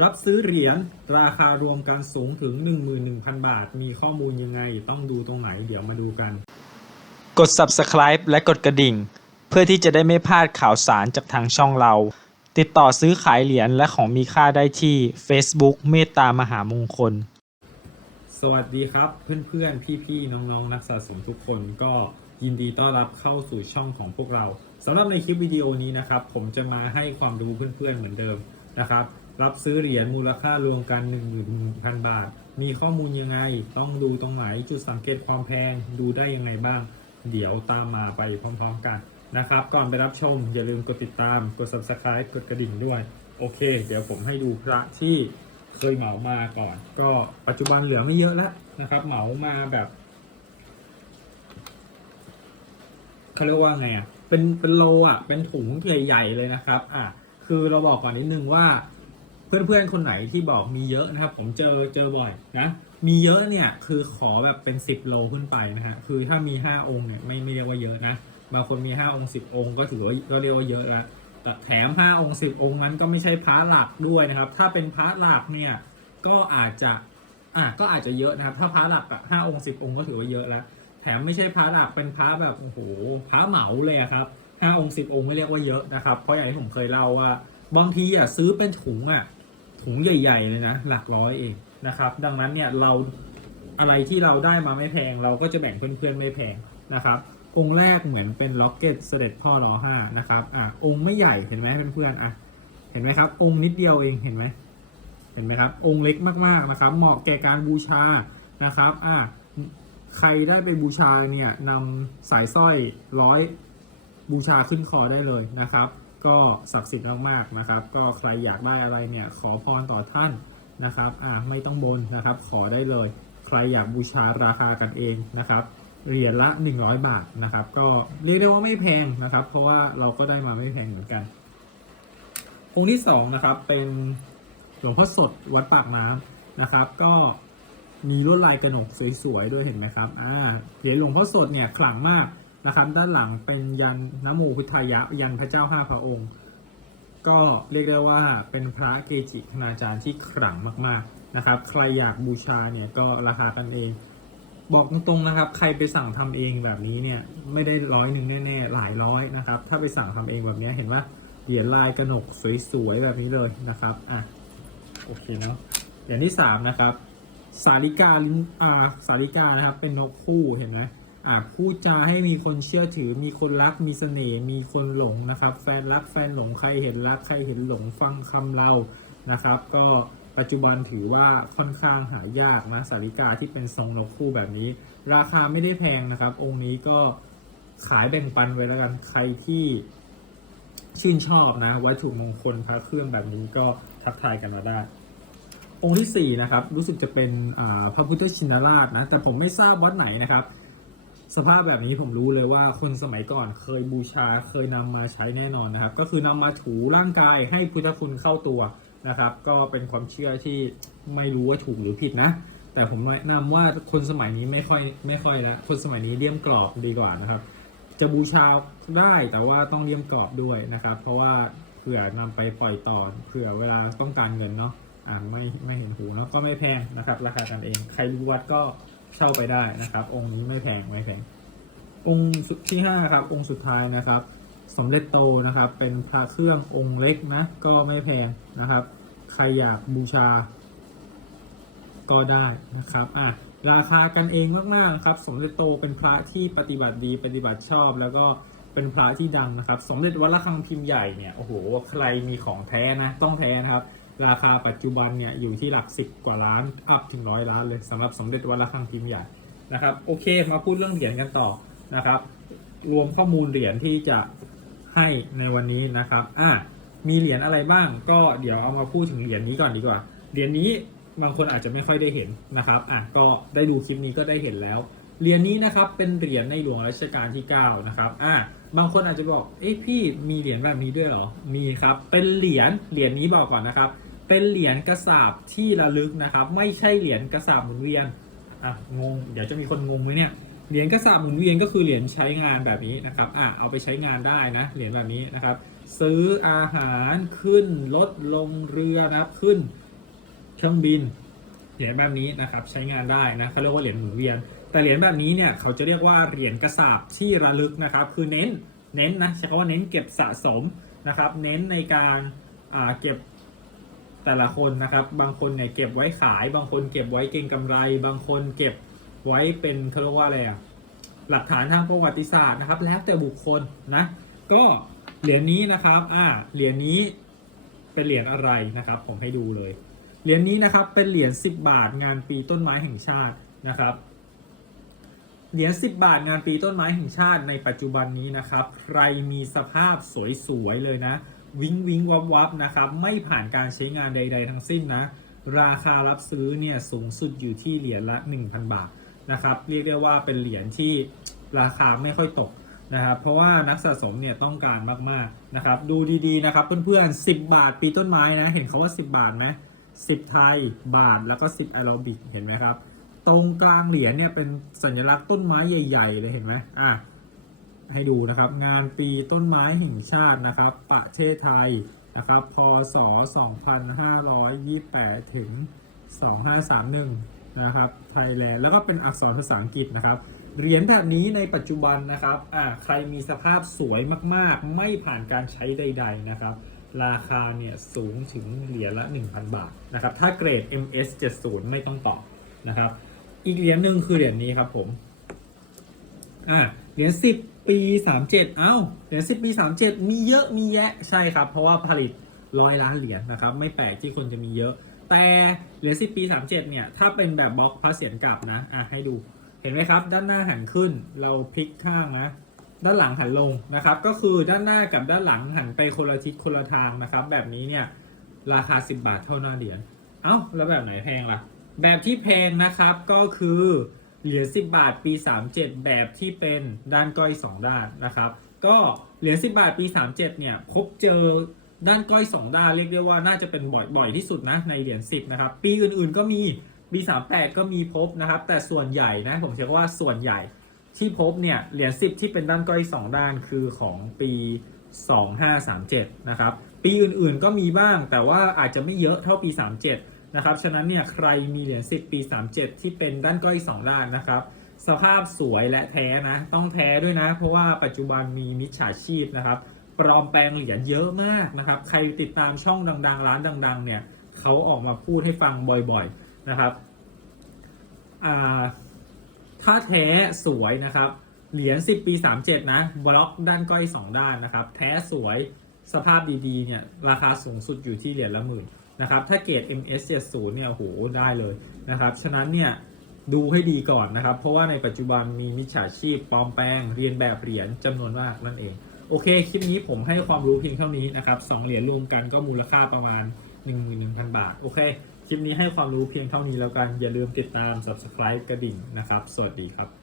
รับซื้อเหรียญราคารวมกันสูงถึง 11,000 บาท มีข้อมูลยังไงต้องดูตรงไหนเดี๋ยวมาดูกัน กด subscribe และกดกระดิ่ง เพื่อที่จะได้ไม่พลาดข่าวสารจากทางช่องเรา ติดต่อซื้อขายเหรียญและของมีค่าได้ที่ Facebook เมตตามหามงคล สวัสดีครับ เพื่อนๆ พี่ๆ น้องๆ นักสะสมทุกคนก็ยินดีต้อนรับเข้าสู่ช่องของพวกเราสำหรับในคลิปวิดีโอนี้นะครับ ผมจะมาให้ความรู้เพื่อนๆ เหมือนเดิมนะครับ รับซื้อเหรียญมูลค่ารวมกัน11,000 บาท มีข้อมูลยังไง ต้องดูตรงไหน จุดสังเกตความแพง ดูได้ยังไงบ้าง เดี๋ยวตามมาไปพร้อมๆกันนะครับ ก่อนไปรับชม อย่าลืมกดติดตาม กด subscribe กดกระดิ่งด้วย โอเค เดี๋ยวผมให้ดูพระที่เคยเหมามาก่อน ก็ปัจจุบันเหลือไม่เยอะแล้วนะครับ เหมามาแบบเขาเรียกว่าไงอะ เป็นเป็นโลอะ เป็นถุงใหญ่ๆเลยนะครับ อะ คือเราบอกก่อนนิดนึงว่า เพื่อนๆคนไหนที่บอกมีเยอะนะครับ ผมเจอเจอบ่อยนะมีเยอะเนี่ยคือขอแบบเป็นสิบโลขึ้นไปนะฮะคือถ้ามีห้าองค์เนี่ยไม่ไม่เรียกว่าเยอะนะบางคนมีห้าองค์สิบองค์ก็ถือว่าก็เรียกว่าเยอะล้วแต่แถมห้าองค์สิบองค์นั้นก็ไม่ใช่พระหลักด้วยนะครับ ถ้าเป็นพระหลักเนี่ยก็อาจจะอะก็อาจจะเยอะนะครับ ถ้าพระหลักอะห้าองค์สิบองค์ก็ถือว่าเยอะแล้ว แถมไม่ใช่พระหลักเป็นพระแบบโอ้โหพระเหมาเลยครับห้าองค์สิบองค์ไม่เรียกว่าเยอะนะครับ เพราะอย่างที่ผมเคยเล่าว่าบางทีอะซื้อเป็นถุงอะ ถุงใหญ่ ๆ เลยนะ หลักร้อยเองนะครับ ดังนั้นเนี่ยเราอะไรที่เราได้มาไม่แพง เราก็จะแบ่งเพื่อนๆไม่แพงนะครับ องค์แรกเหมือนเป็นล็อกเก็ตเสด็จพ่อรอห้านะครับอะองค์ไม่ใหญ่เห็นไหมเพื่อนๆอะเห็นไหมครับ องค์นิดเดียวเองเห็นไหมเห็นไหมครับ องค์เล็กมากๆนะครับ เหมาะแก่การบูชานะครับอะใครได้ไปบูชาเนี่ยนำสายสร้อยร้อยบูชาขึ้นคอได้เลยนะครับ ก็ศักดิ์สิทธิ์มากๆนะครับ ก็ใครอยากได้อะไรเนี่ยขอพรต่อท่านนะครับอะไม่ต้องบนนะครับ ขอได้เลย ใครอยากบูชาราคากันเองนะครับเหรียญละ 100 บาทนะครับ ก็เรียกได้ว่าไม่แพงนะครับ เพราะว่าเราก็ได้มาไม่แพงเหมือนกัน องค์ที่สองนะครับเป็นหลวงพ่อสดวัดปากน้ำนะครับ ก็มีลวดลายกระหนกสวยๆด้วยเห็นไหมครับอ่าเหรียญหลวงพ่อสดเนี่ยขลังมาก นะครับ ด้านหลังเป็นยันนโมพุทธายะ ยันพระเจ้าห้าพระองค์ ก็เรียกได้ว่าเป็นพระเกจิคณาจารย์ที่ขลังมากๆนะครับ ใครอยากบูชาเนี่ยก็ราคากันเอง บอกตรงๆนะครับ ใครไปสั่งทำเองแบบนี้เนี่ยไม่ได้ร้อยหนึ่งแน่ๆหลายร้อยนะครับ ถ้าไปสั่งทำเองแบบนี้เห็นว่าเหรียญลายกระหนกสวยๆแบบนี้เลยนะครับอะโอเคเนาะอย่างที่สามนะครับ สาริกาลิ้นอ่าสาริกานะครับเป็นนกคู่เห็นไหม พูดจาให้มีคนเชื่อถือ มีคนรัก มีเสน่ห์ มีคนหลงนะครับ แฟนรักแฟนหลงใครเห็นรักใครเห็นหลงฟังคำเรานะครับ ก็ปัจจุบันถือว่าค่อนข้างหายากนะสาริกาที่เป็นทรงนกคู่แบบนี้ ราคาไม่ได้แพงนะครับ องค์นี้ก็ขายแบ่งปันไว้แล้วกันใครที่ชื่นชอบนะวัตถุมงคลพระเครื่องแบบนี้ก็ทักทายกันมาได้ องค์ที่สี่นะครับรู้สึกจะเป็นพระพุทธชินราชนะแต่ผมไม่ทราบวัดไหนนะครับ สภาพแบบนี้ผมรู้เลยว่าคนสมัยก่อนเคยบูชาเคยนำมาใช้แน่นอนนะครับ ก็คือนำมาถูร่างกายให้พุทธคุณเข้าตัวนะครับ ก็เป็นความเชื่อที่ไม่รู้ว่าถูกหรือผิดนะ แต่ผมแนะนำว่าคนสมัยนี้ไม่ค่อยไม่ค่อยแล้วคนสมัยนี้เลี่ยมกรอบดีกว่านะครับ จะบูชาได้แต่ว่าต้องเลี่ยมกรอบด้วยนะครับ เพราะว่าเผื่อนำไปปล่อยต่อเผื่อเวลาต้องการเงินเนาะอ่าไม่ไม่เห็นหูแล้วก็ไม่แพงนะครับ ราคากันเอง ใครรู้วัดก็ เช่าไปได้นะครับ องค์นี้ไม่แพงไม่แพงองค์ที่ห้าครับองค์สุดท้ายนะครับสมเด็จโตนะครับ เป็นพระเครื่ององค์เล็กนะก็ไม่แพงนะครับ ใครอยากบูชา ก็ได้นะครับอะราคากันเองมากๆครับ สมเด็จโตเป็นพระที่ปฏิบัติดีปฏิบัติชอบ แล้วก็เป็นพระที่ดังนะครับ สมเด็จวัดระฆังพิมพ์ใหญ่เนี่ยโอ้โหใครมีของแท้นะต้องแท้นะครับ ราคาปัจจุบันเนี่ยอยู่ที่หลักสิบกว่าล้านอัพถึงร้อยล้านเลยสำหรับสมเด็จวัดระฆังพิมพ์ใหญ่นะครับโอเคมาพูดเรื่องเหรียญกันต่อนะครับ รวมข้อมูลเหรียญที่จะให้ในวันนี้นะครับอะมีเหรียญอะไรบ้าง ก็เดี๋ยวเอามาพูดถึงเหรียญนี้ก่อนดีกว่าเหรียญนี้บางคนอาจจะไม่ค่อยได้เห็นนะครับอะก็ได้ดูคลิปนี้ก็ได้เห็นแล้วเหรียญนี้นะครับเป็นเหรียญในหลวงรัชกาลที่9นะครับอะบางคนอาจจะบอกเอ้พี่มีเหรียญแบบนี้ด้วยเหรอมีครับเป็นเหรียญเหรียญนี้บอกก่อนนะครับ เป็นเหรียญกระสาบที่ระลึกนะครับ ไม่ใช่เหรียญกระสาบหมุนเวียนอะงง เดี๋ยวจะมีคนงงไหมเนี่ยเหรียญกระสาบหมุนเวียนก็คือเหรียญใช้งานแบบนี้นะครับอะเอาไปใช้งานได้นะเหรียญแบบนี้นะครับ ซื้ออาหารขึ้นรถลงเรือนะครับขึ้นเครื่องบินเหรียญแบบนี้นะครับใช้งานได้นะเขาเรียกว่าเหรียญหมุนเวียน แต่เหรียญแบบนี้เนี่ยเขาจะเรียกว่าเหรียญกระสาบที่ระลึกนะครับ คือเน้นเน้นนะใช้คำว่าเน้นเก็บสะสมนะครับ เน้นในการอ่าเก็บ แต่ละคนนะครับ บางคนเนี่ยเก็บไว้ขาย บางคนเก็บไว้เก็งกำไร บางคนเก็บไว้เป็นเขาเรียกว่าอะไรอะหลักฐานทางประวัติศาสตร์นะครับ แล้วแต่บุคคลนะ ก็เหรียญนี้นะครับ อ่า เหรียญนี้เป็นเหรียญอะไรนะครับ ผมให้ดูเลย เหรียญนี้นะครับ เป็นเหรียญ10 บาทงานปีต้นไม้แห่งชาตินะครับ เหรียญ10 บาทงานปีต้นไม้แห่งชาติในปัจจุบันนี้นะครับ ใครมีสภาพสวยๆเลยนะ วิงวิงวับวับนะครับ ไม่ผ่านการใช้งานใด ๆ ทั้งสิ้นนะ ราคารับซื้อเนี่ยสูงสุดอยู่ที่เหรียญละ 1,000 บาทนะครับ เรียกได้ว่าเป็นเหรียญที่ราคาไม่ค่อยตกนะครับ เพราะว่านักสะสมเนี่ยต้องการมากๆนะครับ ดูดีๆนะครับเพื่อนๆ 10 บาทปีต้นไม้นะ เห็นเขาว่า 10 บาทไหม10 ไทยบาทแล้วก็ 10แอโรบิกเห็นไหมครับ ตรงกลางเหรียญเนี่ยเป็นสัญลักษณ์ต้นไม้ใหญ่ ๆ เลยเห็นไหมอะ ให้ดูนะครับ งานปีต้นไม้แห่งชาตินะครับ ประเทศไทยนะครับพศ 2528 ถึง 2531 นะครับไทยแลนด์แล้วก็เป็นอักษรภาษาอังกฤษนะครับเหรียญแบบนี้ในปัจจุบันนะครับอ่าใครมีสภาพสวยมากๆ ไม่ผ่านการใช้ใด ๆ นะครับ ราคาเนี่ยสูงถึงเหรียญละ 1,000 บาทนะครับถ้าเกรด MS 70 ไม่ต้องต่อนะครับ อีกเหรียญหนึ่งคือเหรียญนี้ครับผมอ่าเหรียญสิบ ปีสามเจ็ดเอ้าเหรียญสิบปีสามเจ็ดมีเยอะมีแยะใช่ครับ เพราะว่าผลิตร้อยล้านเหรียญนะครับ ไม่แปลกที่คนจะมีเยอะ แต่เหรียญสิบปีสามเจ็ดเนี่ย ถ้าเป็นแบบบล็อกพระเสียรกลับนะ อะให้ดู เห็นไหมครับ ด้านหน้าหันขึ้น เราพลิกข้างนะ ด้านหลังหันลงนะครับ ก็คือด้านหน้ากับด้านหลังหันไปคนละทิศคนละทางนะครับ แบบนี้เนี่ย ราคา 10 บาทเท่าหน้าเหรียญ เอ้า แล้วแบบไหนแพงล่ะ แบบที่แพงนะครับ ก็คือ เหรียญ10 บาทปี 37 แบบที่เป็นด้านก้อย 2 ด้านนะครับ ก็เหรียญ10 บาทปี 37 เนี่ยพบเจอด้านก้อย 2 ด้านเรียกได้ว่าน่าจะเป็นบ่อยบ่อยที่สุดนะในเหรียญ10 นะครับ ปีอื่นๆก็มีปี 38 ก็มีพบนะครับ แต่ส่วนใหญ่นะผมเชื่อว่าส่วนใหญ่ที่พบเนี่ยเหรียญ10 ที่เป็นด้านก้อย 2 ด้านคือของปี 2537 นะครับ ปีอื่นๆก็มีบ้างแต่ว่าอาจจะไม่เยอะเท่าปี 37 นะครับ ฉะนั้นเนี่ยใครมีเหรียญ10 ปี 37 ที่เป็นด้านก้อย 2 ด้านนะครับ สภาพสวยและแท้นะ ต้องแท้ด้วยนะ เพราะว่าปัจจุบันมีมิจฉาชีพนะครับ ปลอมแปลงเหรียญเยอะมากนะครับ ใครติดตามช่องดังๆ ร้านดัง ๆ เนี่ยเขาออกมาพูดให้ฟังบ่อยๆนะครับถ้าแท้สวยนะครับ เหรียญ10 ปี 37 นะ บล็อกด้านก้อย 2 ด้านนะครับ แท้สวยสภาพดีๆเนี่ยราคาสูงสุดอยู่ที่เหรียญละหมื่น นะครับ ถ้าเกรด MS 70เนี่ยโหได้เลยนะครับ ฉะนั้นเนี่ยดูให้ดีก่อนนะครับ เพราะว่าในปัจจุบันมีมิจฉาชีพปลอมแปลง เรียนแบบเหรียญจำนวนมากนั่นเอง โอเค คลิปนี้ผมให้ความรู้เพียงเท่านี้นะครับสองเหรียญรวมกันก็มูลค่าประมาณ 11,000 บาท โอเค คลิปนี้ให้ความรู้เพียงเท่านี้แล้วกัน อย่าลืมติดตาม subscribe กระดิ่งนะครับ สวัสดีครับ